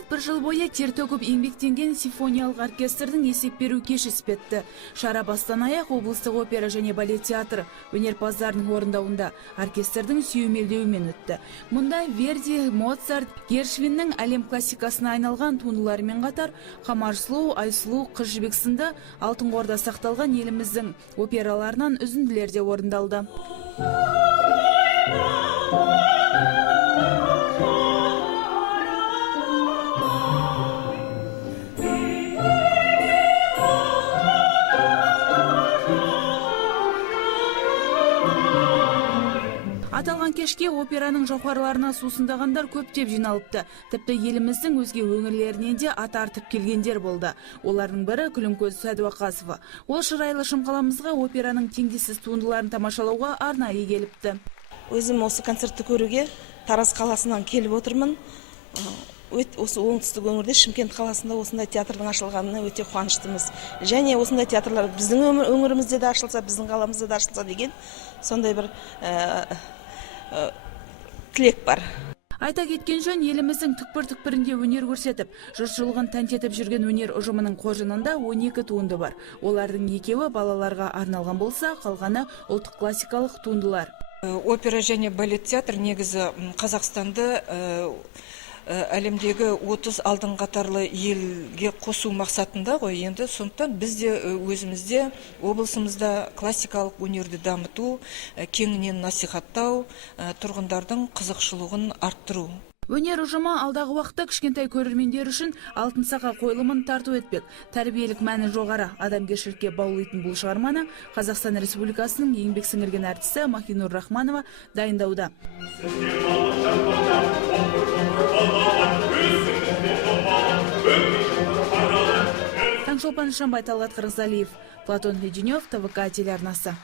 Концерт бір жыл бойы тер төгіп еңбектенген симфониялық оркестрдің есеп беру кеші іспетті. Шара бастан аяқ облыстық опера және балет театры өнерпаздарының орындауында оркестрдің сүйемелдеуімен өтті. Мұнда Верди, Моцарт, Гершвиннің әлем классикасына айналған туындыларымен қатар Қамар сұлу, Айсұлу, Қыз жібек сынды алтын қорда сақталған еліміздің операларынан үзінділер де орындалды. Аталған кешке операның жауһарларына сусындағандар көптеп жиналыпты. Тіпті еліміздің өзге өңірлерінен де ат артып келгендер болды. Олардың бірі Күлімкөз Сәдуақасова. Ол шырайлы шымқаламызға операның теңдессіз туындыларын тамашалауға арнайы келіпті. Өзім осы концертті көруге Тараз қаласынан келіп отырмын. Осы оңтүстік өңірде Шымкент қаласында осындай театрдың ашылғанына өте қуаныштымыз. Және осындай театрлар біздің өңірімізде де ашылса, біздің қаламызда да ашылса деген сондай бір тілек бар. Айта кеткен жөн, еліміздің түкпір-түкпірінде өнер көрсетіп, жұртшылығын тәнтетіп жүрген өнер ұжымының қоржынында 12 туынды бар. Олардың екеуі балаларға арналған болса, қалғаны ұлттық классикалық туындылар. Опера және балет театр негізі Қазақстанды әлемдегі 30 алдын қатарлы елге қосу мақсатында ғой. Енді сондықтан біз де өзімізде облысымызда классикалық өнерді дамыту, кеңінен насихаттау, тұрғындардың қызықшылығын арттыру. Өнер ұжымы алдағы уақытта кішкентай көрермендер үшін алтын сақа қойылымын тарту етпек. Тәрбиелік мәні жоғары, адамгершілікке баулитын бұл шығарманы Қазақстан Республикасының еңбек сіңірген әртісі Махинур Рахманова дайындауда. Таңшолпан Шамбай, Талғат Қырғызалиев, Платон Леденев, ТВК телеарнасы.